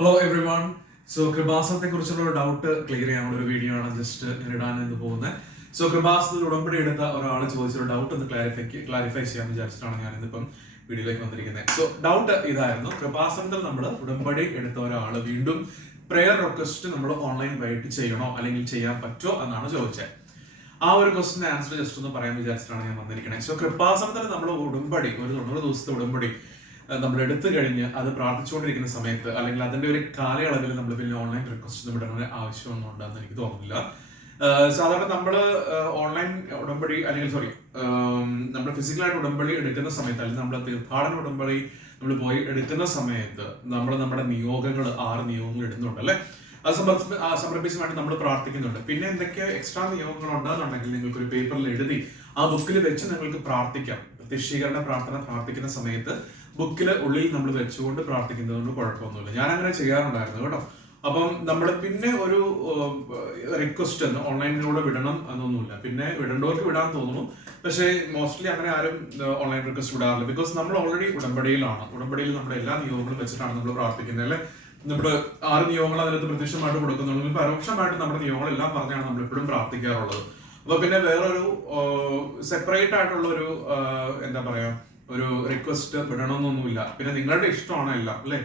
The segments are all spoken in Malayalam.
Hello every one. സോ കൃപാസനത്തെ കുറിച്ചുള്ള ഒരു ഡൗട്ട് ക്ലിയർ ചെയ്യാനുള്ള ഒരു വീഡിയോ ആണ് ജസ്റ്റ് ഞാൻ ഇടാൻ എന്ന് പോകുന്നത്. സോ കൃപാസനത്തിൽ ഉടമ്പടി എടുത്ത ഒരാൾ ചോദിച്ചൊരു ഡൗട്ട് ഒന്ന് ക്ലാരിഫൈ ചെയ്യാൻ വിചാരിച്ചിട്ടാണ് ഞാൻ ഇന്നിപ്പം വീഡിയോയിലേക്ക് വന്നിരിക്കുന്നത്. സോ ഡൗട്ട് ഇതായിരുന്നു, കൃപാസനത്തിൽ നമ്മൾ ഉടമ്പടി എടുത്ത ഒരാൾ വീണ്ടും പ്രെയർ റിക്വസ്റ്റ് നമ്മൾ ഓൺലൈൻ വഴിയിട്ട് ചെയ്യണോ അല്ലെങ്കിൽ ചെയ്യാൻ പറ്റുമോ എന്നാണ് ചോദിച്ചത്. ആ ഒരു ക്വസ്റ്റിന്റെ ആൻസർ ജസ്റ്റ് ഒന്ന് പറയാൻ വിചാരിച്ചിട്ടാണ് ഞാൻ വന്നിരിക്കുന്നത്. സോ കൃപാസനത്തിൽ നമ്മൾ ഉടമ്പടി ഒരു 90 ദിവസത്തെ ഉടമ്പടി നമ്മൾ എടുത്തു കഴിഞ്ഞ് അത് പ്രാർത്ഥിച്ചുകൊണ്ടിരിക്കുന്ന സമയത്ത് അല്ലെങ്കിൽ അതിന്റെ ഒരു കാലയളവിൽ നമ്മൾ പിന്നെ ഓൺലൈൻ റിക്വസ്റ്റ് വിടേണ്ട ആവശ്യമൊന്നും ഉണ്ടെന്ന് എനിക്ക് തോന്നുന്നില്ല. സാധാരണ നമ്മൾ ഓൺലൈൻ ഉടമ്പടി അല്ലെങ്കിൽ നമ്മൾ ഫിസിക്കലായിട്ട് ഉടമ്പടി എടുക്കുന്ന സമയത്ത് അല്ലെങ്കിൽ നമ്മൾ തീർത്ഥാടന ഉടമ്പടി നമ്മൾ പോയി എടുക്കുന്ന സമയത്ത് നമ്മുടെ നിയോഗങ്ങൾ 6 നിയോഗങ്ങൾ ഇടുന്നുണ്ട് അല്ലെ. അത് സമർപ്പിച്ച് വേണ്ടി നമ്മൾ പ്രാർത്ഥിക്കുന്നുണ്ട്. പിന്നെ എന്തൊക്കെ എക്സ്ട്രാ നിയോഗങ്ങൾ ഉണ്ടെന്നുണ്ടെങ്കിൽ നിങ്ങൾക്ക് ഒരു പേപ്പറിൽ എഴുതി ആ ബുക്കിൽ വെച്ച് നിങ്ങൾക്ക് പ്രാർത്ഥിക്കാം. പ്രത്യക്ഷീകരണ പ്രാർത്ഥന പ്രാർത്ഥിക്കുന്ന സമയത്ത് ബുക്കില് ഉള്ളിൽ നമ്മൾ വെച്ചുകൊണ്ട് പ്രാർത്ഥിക്കുന്നത് കൊണ്ട് കുഴപ്പമൊന്നുമില്ല. ഞാൻ അങ്ങനെ ചെയ്യാറുണ്ടായിരുന്നു കേട്ടോ. അപ്പം നമ്മൾ പിന്നെ ഒരു റിക്വസ്റ്റ് ഓൺലൈനിലൂടെ വിടണം എന്നൊന്നുമില്ല. പിന്നെ വിടേണ്ടവർക്ക് വിടാൻ തോന്നുന്നു, പക്ഷേ മോസ്റ്റ്ലി അങ്ങനെ ആരും ഓൺലൈൻ റിക്വസ്റ്റ് വിടാറില്ല. ബിക്കോസ് നമ്മൾ ഓൾറെഡി ഉടമ്പടിയിലാണ്. ഉടമ്പടിയിൽ നമ്മുടെ എല്ലാ നിയോഗങ്ങളും വെച്ചിട്ടാണ് നമ്മൾ പ്രാർത്ഥിക്കുന്നത് അല്ലെ. നമ്മുടെ 6 നിയോഗങ്ങൾ അതിനകത്ത് പ്രത്യക്ഷമായിട്ട് കൊടുക്കുന്നുണ്ടെങ്കിൽ പരോക്ഷമായിട്ട് നമ്മുടെ നിയോഗങ്ങളെല്ലാം പറഞ്ഞാണ് നമ്മൾ എപ്പോഴും പ്രാർത്ഥിക്കാറുള്ളത്. അപ്പൊ പിന്നെ വേറൊരു സെപ്പറേറ്റ് ആയിട്ടുള്ള ഒരു എന്താ പറയാ ഒരു റിക്വസ്റ്റ് വിടണമെന്നൊന്നുമില്ല. പിന്നെ നിങ്ങളുടെ ഇഷ്ടമാണ് എല്ലാം അല്ലെ.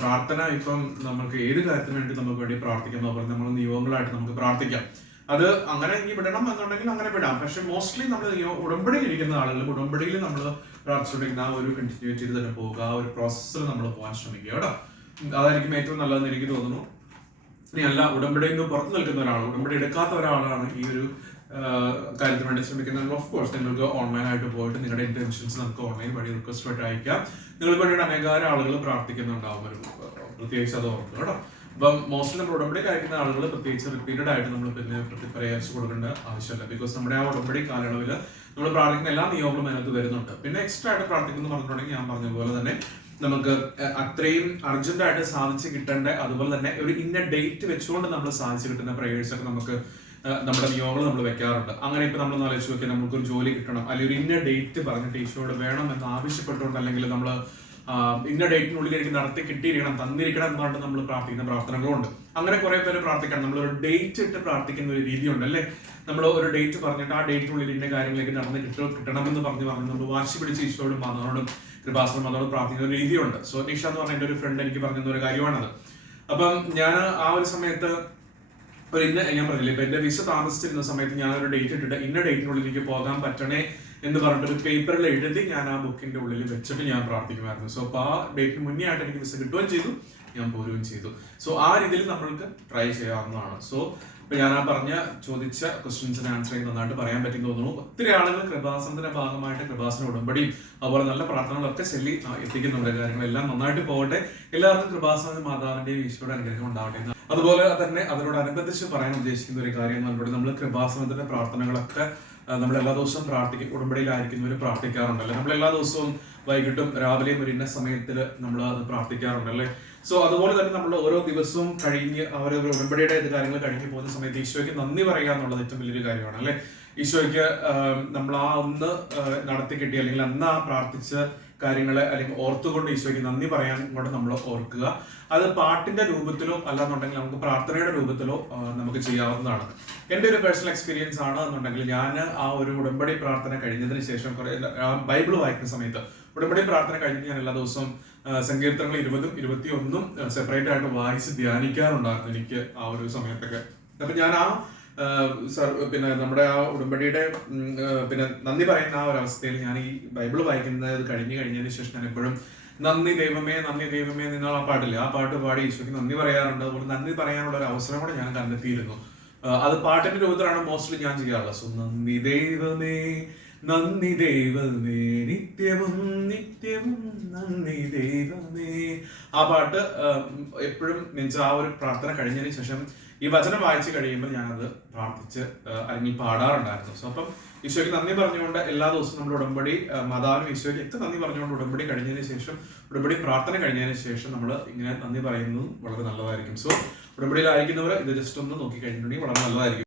പ്രാർത്ഥന ഇപ്പം നമുക്ക് ഏത് കാര്യത്തിന് വേണ്ടി നമുക്ക് വേണ്ടി പ്രാർത്ഥിക്കാം, അതുപോലെ നമ്മൾ നിയോഗങ്ങളായിട്ട് നമുക്ക് പ്രാർത്ഥിക്കാം. അത് അങ്ങനെ ഇനി വിടണം എന്നുണ്ടെങ്കിൽ അങ്ങനെ വിടാം. പക്ഷെ മോസ്റ്റ്ലി നമ്മൾ ഉടമ്പടിയിൽ ഇരിക്കുന്ന ആളുകൾ ഉടമ്പടിയിൽ നമ്മൾ പ്രാർത്ഥിച്ചുകൊണ്ടിരിക്കുന്ന ആ ഒരു കണ്ടിന്യൂ ചെയ്ത് തന്നെ പോവുക, ആ ഒരു പ്രോസസ്സിൽ നമ്മൾ പോകാൻ ശ്രമിക്കുക കേട്ടോ. അതായിരിക്കും ഏറ്റവും നല്ലതെന്ന് എനിക്ക് തോന്നുന്നു. ഇനി അല്ല ഉടമ്പടിയിൽ നിന്ന് പുറത്തു നിൽക്കുന്ന ഒരാൾ, ഉടമ്പടി എടുക്കാത്ത ഒരാളാണ് ഈ ഒരു കാര്യത്തിന് വേണ്ടി ശ്രമിക്കുന്നത്. ഓഫ് കോഴ്സ് നിങ്ങൾക്ക് ഓൺലൈനായിട്ട് പോയിട്ട് നിങ്ങളുടെ ഇന്റൻഷൻസ് നമുക്ക് ഓൺലൈൻ വഴി റിക്വസ്റ്റ് ആയിട്ട് അയക്കാം. നിങ്ങൾക്ക് വേണ്ടിയിട്ട് അനേകാരം ആളുകൾ പ്രാർത്ഥിക്കുന്നുണ്ടാവും. ഒരു പ്രത്യേകിച്ച് അത് ഓർക്കുക കേട്ടോ. അപ്പം മോസ്റ്റ്ലി നമ്മൾ ഉടമ്പടി കഴിക്കുന്ന ആളുകൾ പ്രത്യേകിച്ച് റിപ്പീറ്റഡ് ആയിട്ട് നമ്മൾ പിന്നെ പ്രേയേഴ്സ് കൊടുക്കേണ്ട ആവശ്യമില്ല. ബിക്കോസ് നമ്മുടെ ആ ഉടമ്പടി കാലയളവിൽ നമ്മൾ പ്രാർത്ഥിക്കുന്ന എല്ലാ നിയോഗങ്ങളും അതിനകത്ത് വരുന്നുണ്ട്. പിന്നെ എക്സ്ട്രാ ആയിട്ട് പ്രാർത്ഥിക്കുന്നു പറഞ്ഞിട്ടുണ്ടെങ്കിൽ ഞാൻ പറഞ്ഞ പോലെ തന്നെ നമുക്ക് അത്രയും അർജന്റ് ആയിട്ട് സാധിച്ചു കിട്ടേണ്ട, അതുപോലെ തന്നെ ഒരു ഇന്ന ഡേറ്റ് വെച്ചുകൊണ്ട് നമ്മൾ സാധിച്ചു കിട്ടുന്ന പ്രേയേഴ്സ് ഒക്കെ നമുക്ക് നമ്മുടെ നിയോഗങ്ങൾ നമ്മൾ വെക്കാറുണ്ട്. അങ്ങനെ ഇപ്പൊ നമ്മൾ ആലോചിച്ച് നോക്കിയാൽ നമുക്കൊരു ജോലി കിട്ടണം, അല്ലെങ്കിൽ ഒരു ഇന്ന ഡേറ്റ് പറഞ്ഞിട്ട് ഈശോയോട് വേണം എന്ന് ആവശ്യപ്പെട്ടുകൊണ്ട്, അല്ലെങ്കിൽ നമ്മൾ ഇന്ന ഡേറ്റിനുള്ളിൽ എനിക്ക് നടത്തി കിട്ടിയിരിക്കണം, തന്നിരിക്കണം എന്ന് പറഞ്ഞിട്ട് നമ്മൾ പ്രാർത്ഥിക്കുന്ന പ്രാർത്ഥനകളുണ്ട്. അങ്ങനെ കുറെ പേര് പ്രാർത്ഥിക്കണം. നമ്മളൊരു ഡേറ്റ് ഇട്ട് പ്രാർത്ഥിക്കുന്ന ഒരു രീതിയുണ്ട് അല്ലേ. നമ്മൾ ഒരു ഡേറ്റ് പറഞ്ഞിട്ട് ആ ഡേറ്റിനുള്ളിൽ ഇന്ന കാര്യങ്ങളിലേക്ക് നടന്ന് കിട്ടണമെന്ന് പറഞ്ഞ് നമ്മൾ വാശി പിടിച്ച് ഈശോയോടും മാതാവിനോടും കൃപാസനം അതോട് പ്രാർത്ഥിക്കുന്ന ഒരു രീതിയുണ്ട്. സോ നിഷ എന്ന് പറഞ്ഞ എൻ്റെ ഒരു ഫ്രണ്ട് എനിക്ക് പറഞ്ഞ ഒരു കാര്യമാണത്. അപ്പം ഞാൻ ആ ഒരു സമയത്ത് ഞാൻ പറഞ്ഞില്ല, ഇപ്പൊ എന്റെ വിസ താമസിച്ചിരുന്ന സമയത്ത് ഞാൻ ഒരു ഡേറ്റ് ഇട്ടിട്ട് ഇന്ന ഡേറ്റിനുള്ളിൽ എനിക്ക് പോകാൻ പറ്റണേ എന്ന് പറഞ്ഞിട്ട് ഒരു പേപ്പറിൽ എഴുതി ഞാൻ ആ ബുക്കിന്റെ ഉള്ളിൽ വെച്ചിട്ട് ഞാൻ പ്രാർത്ഥിക്കുമായിരുന്നു. സോ അപ്പൊ ആ ഡേറ്റിന് മുന്നേ ആയിട്ട് എനിക്ക് വിസ കിട്ടുകയും ചെയ്തു, ഞാൻ പോരുകയും ചെയ്തു. സോ ആ രീതിയിൽ നമ്മൾക്ക് ട്രൈ ചെയ്യാവുന്നതാണ്. സോ ഇപ്പൊ ഞാൻ ആ ചോദിച്ച ക്വസ്റ്റ്യൻസിന് ആൻസർ ചെയ്ത് നന്നായിട്ട് പറയാൻ പറ്റി തോന്നുന്നു. ഒത്തിരി ആളുകൾ കൃപാസനത്തിന്റെ ഭാഗമായിട്ട് കൃപാസന ഉടമ്പടിയും അതുപോലെ നല്ല പ്രാർത്ഥനകളൊക്കെ ചൊല്ലി എത്തിക്കുന്നുണ്ട്. കാര്യങ്ങളെല്ലാം നന്നായിട്ട് പോകട്ടെ. എല്ലാവർക്കും കൃപാസന മാതാവിന്റെയും ഈശോയുടെ അനുഗ്രഹം ഉണ്ടാവട്ടെ. അതുപോലെ തന്നെ അതിനോടനുബന്ധിച്ച് പറയാൻ ഉദ്ദേശിക്കുന്ന ഒരു കാര്യം എന്ന് പറഞ്ഞിട്ട് നമ്മൾ കൃപാസനത്തിന്റെ പ്രാർത്ഥനകളൊക്കെ നമ്മൾ എല്ലാ ദിവസവും ഉടമ്പടിയിലായിരിക്കുന്നവർ പ്രാർത്ഥിക്കാറുണ്ടല്ലേ. നമ്മൾ എല്ലാ ദിവസവും വൈകിട്ടും രാവിലെയും ഒരു ഇന്ന സമയത്തിൽ നമ്മൾ അത് പ്രാർത്ഥിക്കാറുണ്ടല്ലേ. സോ അതുപോലെ തന്നെ നമ്മൾ ഓരോ ദിവസവും കഴിഞ്ഞ് അവരൊരു ഉടമ്പടിയുടെ കാര്യങ്ങൾ കഴിഞ്ഞ് പോകുന്ന സമയത്ത് ഈശോയ്ക്ക് നന്ദി പറയുക എന്നുള്ളത് ഏറ്റവും വലിയൊരു കാര്യമാണ് അല്ലെ. ഈശോയ്ക്ക് നമ്മൾ ആ ഒന്ന് നടത്തി കിട്ടി അല്ലെങ്കിൽ അന്ന് ആ പ്രാർത്ഥിച്ച കാര്യങ്ങളെ അല്ലെങ്കിൽ ഓർത്തുകൊണ്ട് ഈശോയ്ക്ക് നന്ദി പറയാൻ കൊണ്ട് നമ്മൾ ഓർക്കുക. അത് പാട്ടിന്റെ രൂപത്തിലോ അല്ലാന്നുണ്ടെങ്കിൽ നമുക്ക് പ്രാർത്ഥനയുടെ രൂപത്തിലോ നമുക്ക് ചെയ്യാവുന്നതാണ്. എൻ്റെ ഒരു പേഴ്സണൽ എക്സ്പീരിയൻസ് ആണ് എന്നുണ്ടെങ്കിൽ ഞാൻ ആ ഒരു ഉടമ്പടി പ്രാർത്ഥന കഴിഞ്ഞതിന് ശേഷം ബൈബിൾ വായിക്കുന്ന സമയത്ത് ഉടമ്പടി പ്രാർത്ഥന കഴിഞ്ഞിട്ട് ഞാൻ എല്ലാ ദിവസവും സങ്കീർത്തനങ്ങൾ 20ഉം 21ഉം സെപ്പറേറ്റ് ആയിട്ട് വായിച്ച് ധ്യാനിക്കാറുണ്ടായിരുന്നു എനിക്ക് ആ ഒരു സമയത്തൊക്കെ. അപ്പൊ ഞാൻ പിന്നെ നമ്മുടെ ആ ഉടമ്പടിയുടെ പിന്നെ നന്ദി പറയുന്ന ആ ഒരു അവസ്ഥയിൽ ഞാൻ ഈ ബൈബിൾ വായിക്കുന്നത് കഴിഞ്ഞതിന് ശേഷം ഞാൻ എപ്പോഴും നന്ദി ദൈവമേ നിങ്ങൾ ആ പാട്ടില്ലേ, ആ പാട്ട് പാടി ഈശോയ്ക്ക് നന്ദി പറയാറുണ്ട്. അതുപോലെ നന്ദി പറയാനുള്ള ഒരു അവസരം കൂടെ ഞാൻ കണ്ടെത്തിയിരുന്നു. അത് പാട്ടിന്റെ രൂപത്തിലാണ് മോസ്റ്റ്ലി ഞാൻ ചെയ്യാറുള്ളത്. സോ നന്ദി ദൈവമേ നിത്യവും നിത്യവും നന്ദി ദൈവമേ. ആ പാട്ട് എപ്പോഴും ആ ഒരു പ്രാർത്ഥന കഴിഞ്ഞതിന് ശേഷം ഈ വചനം വായിച്ചു കഴിയുമ്പോൾ ഞാനത് പ്രാർത്ഥിച്ച് അല്ലെങ്കിൽ പാടാറുണ്ടായിരുന്നു. സോ അപ്പം ഈശോയ്ക്ക് നന്ദി പറഞ്ഞുകൊണ്ട് എല്ലാ ദിവസവും നമ്മൾ ഉടമ്പടി മാതാവിനും ഈശോയ്ക്ക് ഒക്കെ നന്ദി പറഞ്ഞുകൊണ്ട് ഉടമ്പടി കഴിഞ്ഞതിന് ശേഷം ഉടമ്പടി പ്രാർത്ഥന കഴിഞ്ഞതിന് ശേഷം നമ്മൾ ഇങ്ങനെ നന്ദി പറയുന്നതും വളരെ നല്ലതായിരിക്കും. സോ ഉടമ്പടിയിലായിരിക്കുന്നവർ ഇത് ജസ്റ്റ് ഒന്ന് നോക്കി കഴിഞ്ഞിട്ടുണ്ടെങ്കിൽ വളരെ നല്ലതായിരിക്കും.